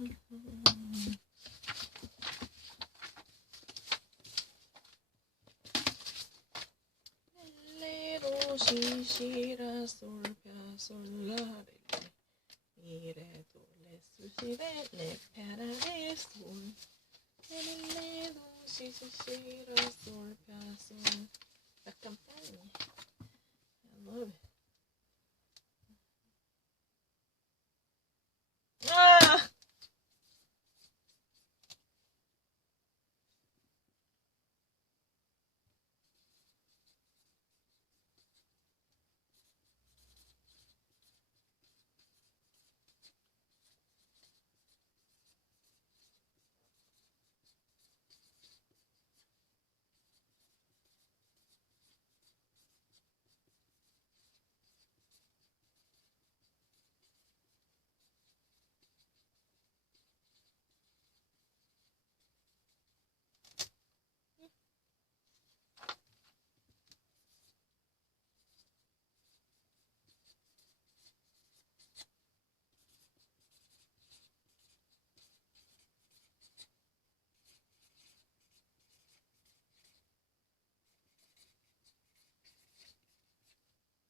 si si ra sol fa sol la re mi re do le su si re le pa ra re sol le do si si ra sol fa sol. La campagna, I love it. Ah!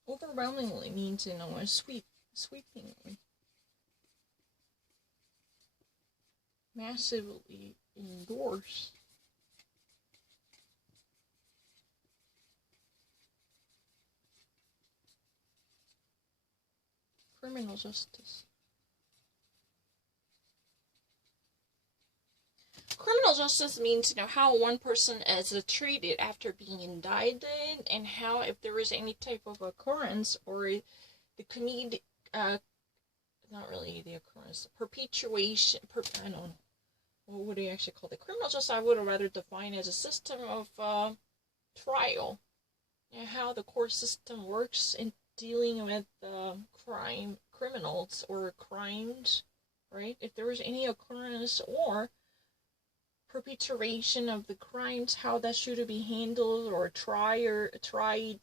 Overwhelmingly means, you know, a sweeping, massively endorse. Criminal justice. Criminal justice means, you know, how one person is treated after being indicted, and how, if there is any type of occurrence or the community, not really the occurrence, perpetuation, I don't know, what would you actually call it? Criminal justice, I would rather define as a system of trial, and how the court system works in dealing with criminals or crimes, right? If there was any occurrence or perpetration of the crimes, how that should be handled or tried,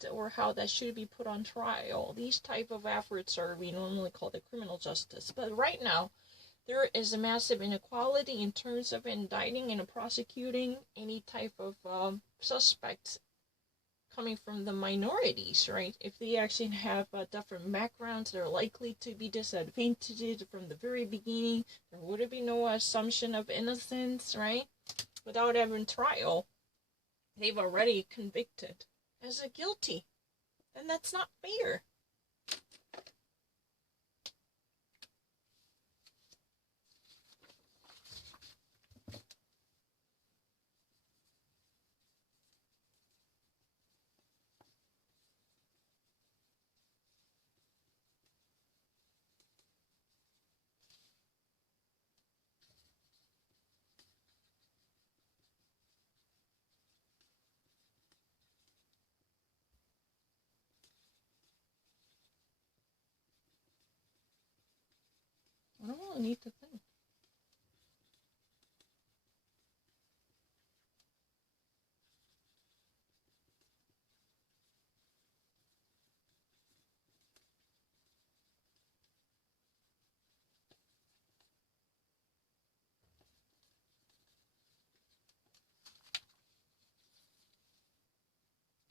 or how that should be put on trial. These type of efforts are, we normally call the criminal justice. But right now, there is a massive inequality in terms of indicting and prosecuting any type of suspects coming from the minorities, right? If they actually have different backgrounds, they're likely to be disadvantaged from the very beginning. There would be no assumption of innocence, right? Without having trial, they've already convicted as a guilty, and that's not fair. I don't really need to think.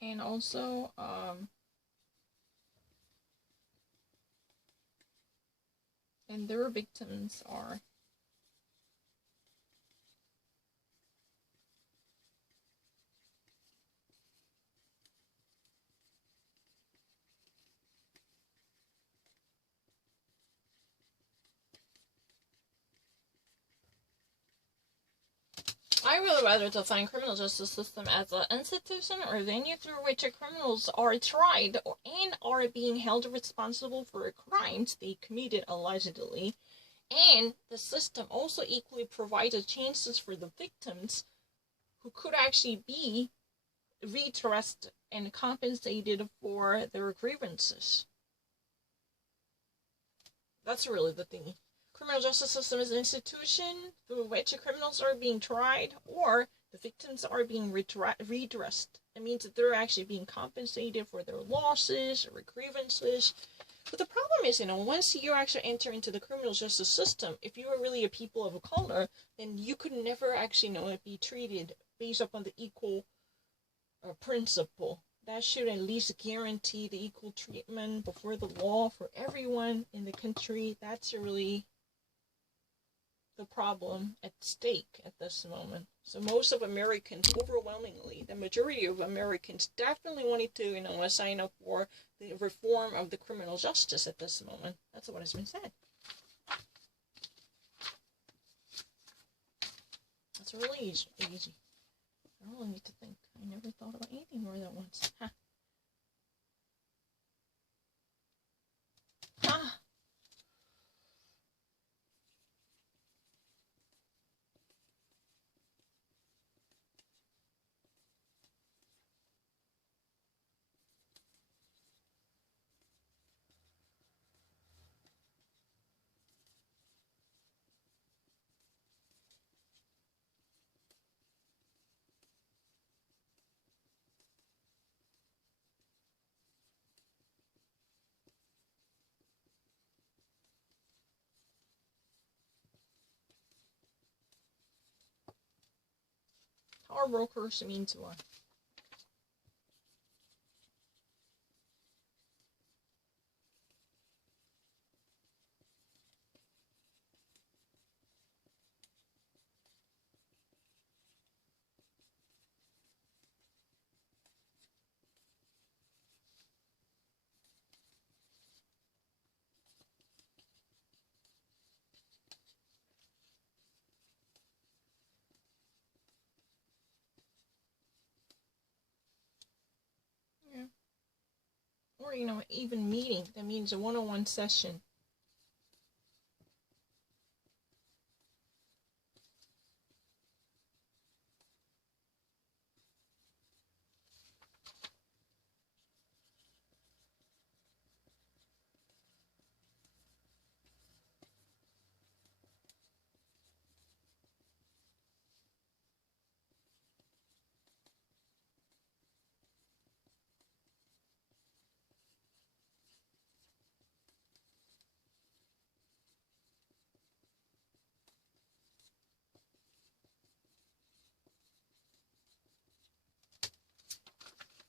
And also, and their victims are I really rather define criminal justice system as an institution or venue through which criminals are tried and are being held responsible for crimes they committed allegedly. And the system also equally provides chances for the victims who could actually be redressed and compensated for their grievances. That's really the thing. Criminal justice system is an institution through which criminals are being tried or the victims are being redressed. It means that they're actually being compensated for their losses or grievances, But the problem is, once you actually enter into the criminal justice system, if you are really a people of a color, then you could never actually, be treated based upon the equal principle. That should at least guarantee the equal treatment before the law for everyone in the country. That's really the problem at stake at this moment. So most of Americans, overwhelmingly, the majority of Americans definitely wanted to, sign up for the reform of the criminal justice at this moment. That's what has been said. That's really easy. I don't really need to think. I never thought about anything more than once. Ha. Ah. Power brokers means what? Yeah. Or, even meeting. That means a one-on-one session.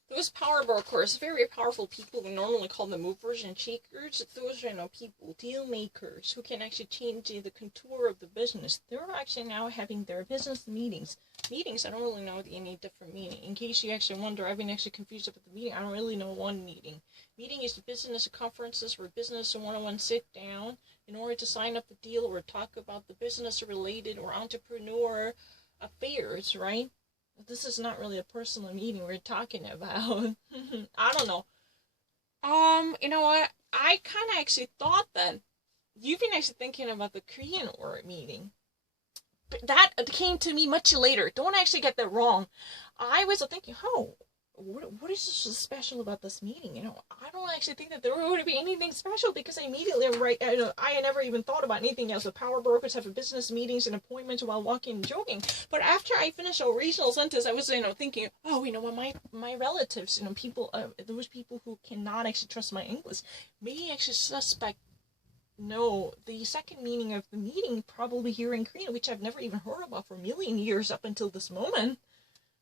Those power brokers, very powerful people, we normally call them movers and shakers. Those are, people, deal makers, who can actually change the contour of the business. They're actually now having their business meetings. Meetings, I don't really know any different meaning. In case you actually wonder, I've been actually confused about the meeting. I don't really know one meeting. Meeting is the business conferences where business and one-on-one sit down in order to sign up the deal or talk about the business-related or entrepreneur affairs, right? This is not really a personal meeting we're talking about. I don't know. You know what? I kind of actually thought that you've been actually thinking about the Korean War meeting. But that came to me much later. Don't actually get that wrong. I was thinking, what is so special about this meeting? I don't actually think that there would be anything special because I immediately, I never even thought about anything else. The power brokers have business meetings and appointments while walking and jogging. But after I finished a regional sentence, I was, thinking, my relatives, people, those people who cannot actually trust my English, may actually suspect, no, the second meaning of the meeting probably here in Korea, which I've never even heard about for a million years up until this moment.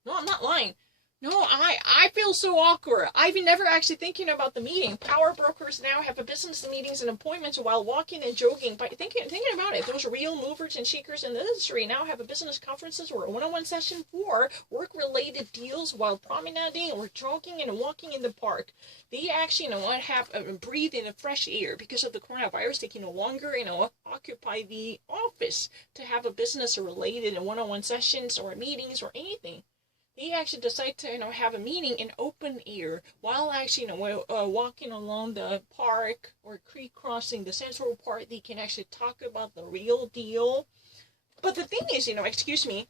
No, I'm not lying. No, I feel so awkward. I've been never actually thinking about the meeting. Power brokers now have a business meetings and appointments while walking and jogging. But thinking about it, those real movers and shakers in the industry now have a business conferences or a one-on-one session for work-related deals while promenading or jogging and walking in the park. They actually, have breathe in the fresh air because of the coronavirus. They can no longer, occupy the office to have a business-related one-on-one sessions or meetings or anything. They actually decide to, have a meeting in open air while actually, walking along the park or creek crossing the Central Park. They can actually talk about the real deal. But the thing is, excuse me,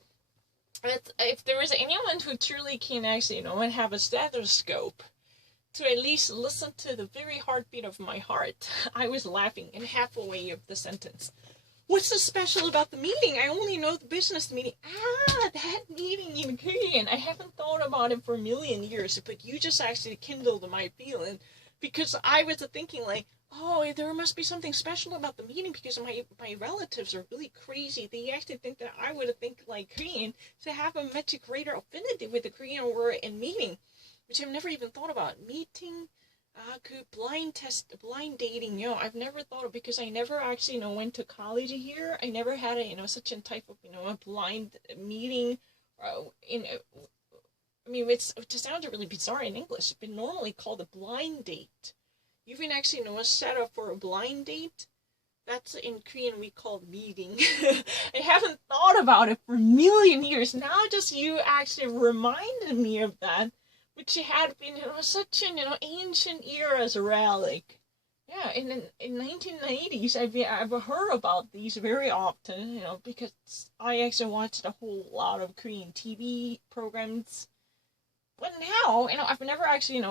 if there is anyone who truly can actually, have a stethoscope to at least listen to the very heartbeat of my heart, I was laughing in halfway of the sentence. What's so special about the meeting? I only know the business meeting. That meeting in Korean. I haven't thought about it for a million years, but you just actually kindled my feeling. Because I was thinking oh, there must be something special about the meeting because my relatives are really crazy. They actually think that I would think like Korean to have a much greater affinity with the Korean word in meeting, which I've never even thought about. Meeting, blind dating, I've never thought of because I never actually, went to college here. I never had such a type of, a blind meeting, I mean, it sounds really bizarre in English, but normally called a blind date. You can actually know a setup for a blind date. That's in Korean we call meeting. I haven't thought about it for a million years. Now just you actually reminded me of that, which had been such an ancient era as a relic. Yeah, in 1980s, I've heard about these very often, because I actually watched a whole lot of Korean TV programs. But now, I've never actually,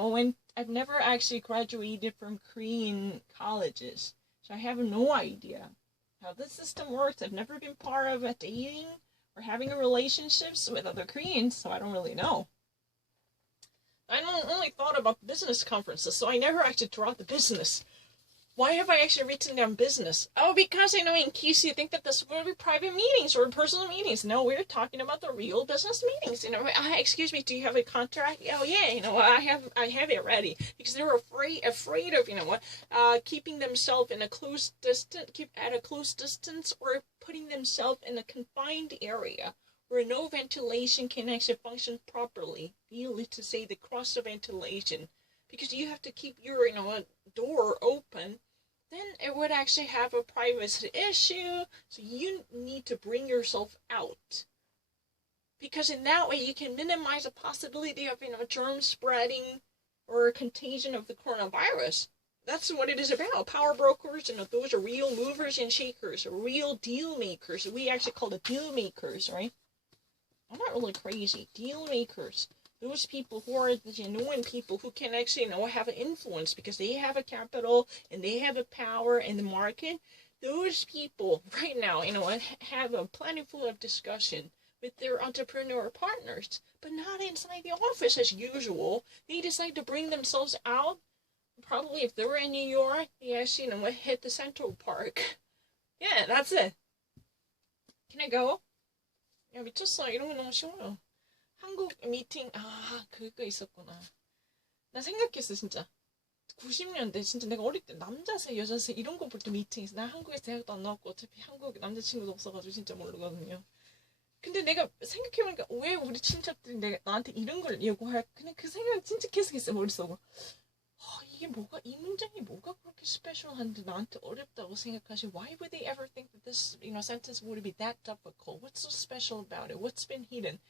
I've never actually graduated from Korean colleges, so I have no idea how this system works. I've never been part of a dating or having a relationships with other Koreans, so I don't really know. I only thought about business conferences, so I never actually taught the business. Why have I actually written down business? Oh, because in case you think that this would be private meetings or personal meetings. No, we're talking about the real business meetings. Excuse me, do you have a contract? Oh yeah, I have it ready because they're afraid of keeping themselves in a close distance, keep at a close distance, or putting themselves in a confined area where no ventilation can actually function properly. Needless to say, the cross ventilation. Because you have to keep your, door open, then it would actually have a privacy issue. So you need to bring yourself out. Because in that way, you can minimize the possibility of, germ spreading or contagion of the coronavirus. That's what it is about. Power brokers, those are real movers and shakers, real deal makers. We actually call it deal makers, right? I'm not really crazy. Deal makers. Those people who are the genuine people who can actually, have an influence because they have a capital and they have a power in the market. Those people right now, have a plentiful of discussion with their entrepreneur partners, but not inside the office as usual. They decide to bring themselves out. Probably if they were in New York, they actually, hit the Central Park. Yeah, that's it. Can I go? 야, 미쳤어. 이런 거 너무 쉬워요. 한국 미팅, 그거 있었구나. 나 생각했어, 진짜. 90년대, 진짜 내가 어릴 때 남자세, 여자세 이런 거 볼 때 미팅에서 나 한국에서 대학도 안 나왔고 어차피 한국에 남자친구도 없어가지고 진짜 모르거든요. 근데 내가 생각해보니까 왜 우리 친척들이 나한테 이런 걸 예고할, 그냥 그 생각 진짜 계속 했어, 머릿속으로. 이 문장이 뭐가 그렇게 스페셜한데 나한테 어렵다고 생각하지? Why would they ever think that this, sentence would be that difficult? What's so special about it? What's been hidden?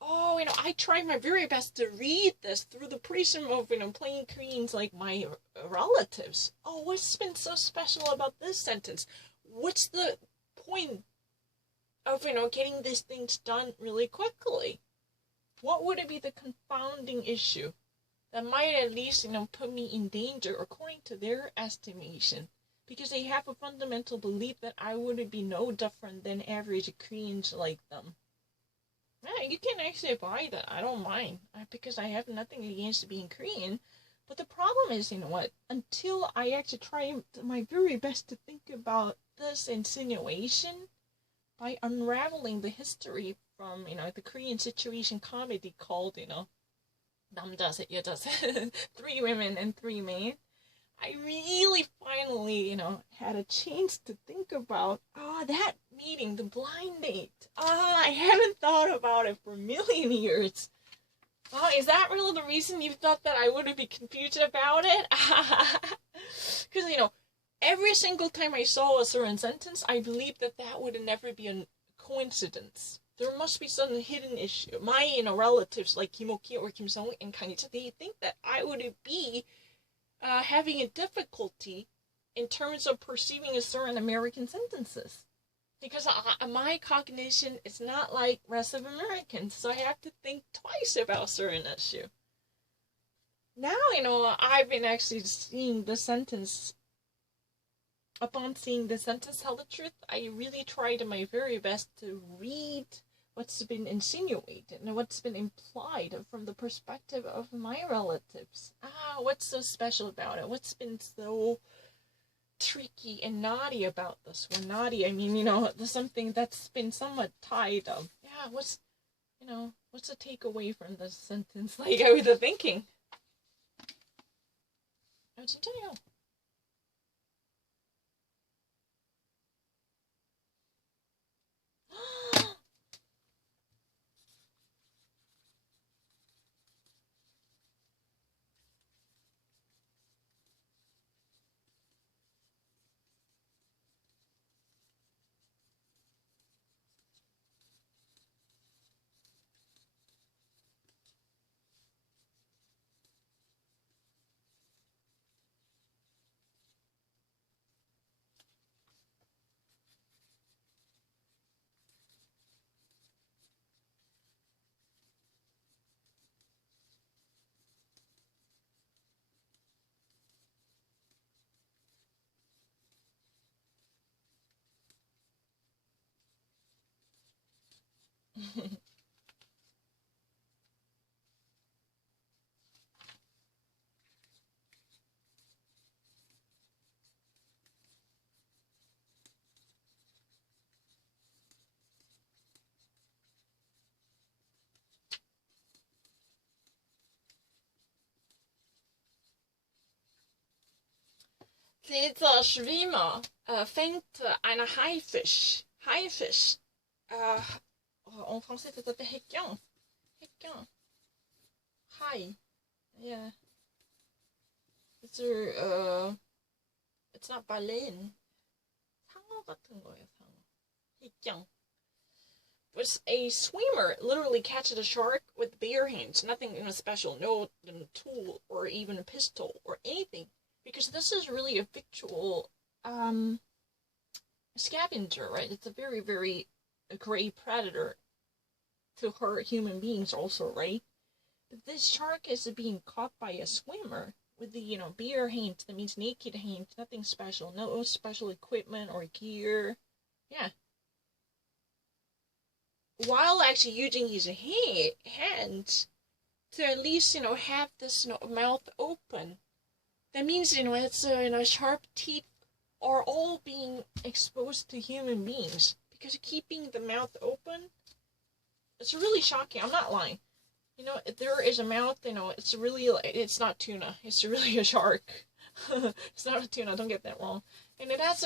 Oh, I tried my very best to read this through the prism of, playing Koreans like my relatives. Oh, what's been so special about this sentence? What's the point of, getting these things done really quickly? What would it be the confounding issue that might at least, put me in danger according to their estimation? Because they have a fundamental belief that I would be no different than average Koreans like them. Yeah, you can actually buy that. I don't mind. Because I have nothing against being Korean. But the problem is, until I actually try my very best to think about this insinuation by unraveling the history from, the Korean situation comedy called, 남자셋, 여자셋, 3 women and 3 men. I really finally, had a chance to think about, that meeting, the blind date. I haven't thought about it for a million years. Is that really the reason you thought that I wouldn't be confused about it? Because, every single time I saw a certain sentence, I believed that would never be a coincidence. There must be some hidden issue. My, relatives like Kim Ok or Kim Sung and Kang Hee-cha, they think that I would be having a difficulty in terms of perceiving a certain American sentences. Because my cognition is not like rest of Americans, so I have to think twice about a certain issue. Now, I've been actually seeing the sentence. Upon seeing the sentence tell the truth, I really tried my very best to read what's been insinuated and what's been implied from the perspective of my relatives. What's so special about it? What's been so tricky and naughty about this one. Naughty, I mean, there's something that's been somewhat tied up. Yeah, what's the takeaway from this sentence? Like, I was thinking. 진짜요. Dieser Schwimmer fängt einen Haifisch. Haifisch. En français, ça s'appelle requin. Requin. Hai. Yeah. It's not baleine. 상어 같은 거예요, 상어. requin. Was a swimmer literally catches a shark with bare hands. Nothing special. No tool or even a pistol or anything. Because this is really a fictional scavenger, right? It's a very, very great predator to hurt human beings also, right? But this shark is being caught by a swimmer with the, bare hands. That means naked hands, nothing special. No special equipment or gear. Yeah. While actually using his hands to at least, have this, mouth open. That means, it's, sharp teeth are all being exposed to human beings. Because keeping the mouth open, it's really shocking. I'm not lying. There is a mouth, it's really, it's not tuna. It's really a shark. It's not a tuna, don't get that wrong. And it has,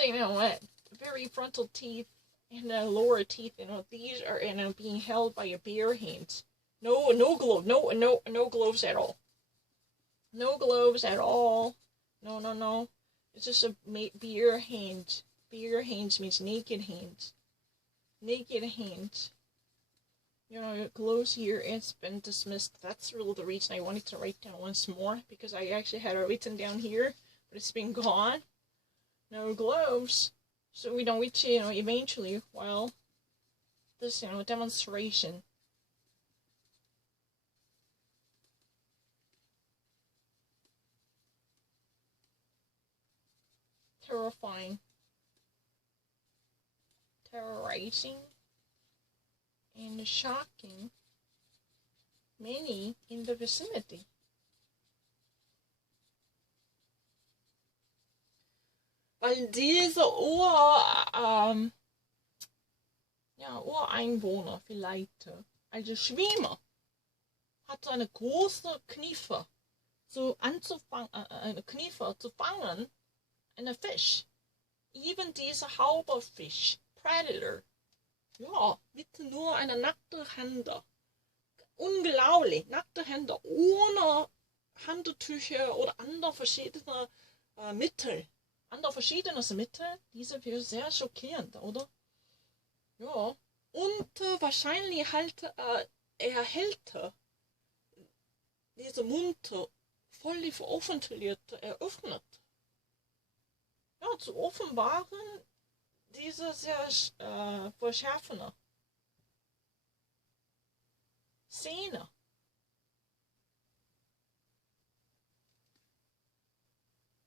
very frontal teeth and lower teeth. These are, being held by a bare hand. No glove, no gloves at all. No gloves at all. No. It's just a bare hand. Bare hands means naked hands. Naked hands. Gloves here, it's been dismissed. That's really the reason I wanted to write down once more. Because I actually had it written down here. But it's been gone. No gloves. So which, eventually, while this, demonstration. Terrifying, terrorizing, and shocking many in the vicinity. Weil diese Ureinwohner vielleicht, also Schwimmer, hatte eine große Kniffe, Kniffe zu fangen, and a fish. Even diese Hauberfisch, Predator. Ja, mit nur einer nackten Hände. Unglaublich, nackte Hände, ohne Handtücher oder andere verschiedene Mittel. Andere verschiedenes Mittel, diese wäre sehr schockierend, oder? Ja, und wahrscheinlich er hält diese Mund völlig veröffentlicht, eröffnet. Ja, zu offenbaren diese sehr verschärfende Szene.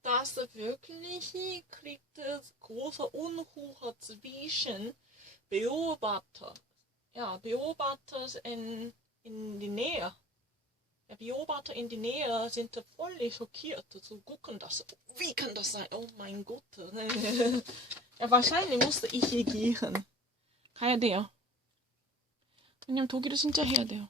Das wirkliche kriegt es große Unruhe zwischen Beobachter in die Nähe. Der Beobachter in die Nähe sind völlig schockiert. So gucken das. Wie kann das sein? Oh mein Gott. Ja, wahrscheinlich musste ich hier gehen. 가야 돼요. 왜냐면 독일을 진짜 해야 돼요.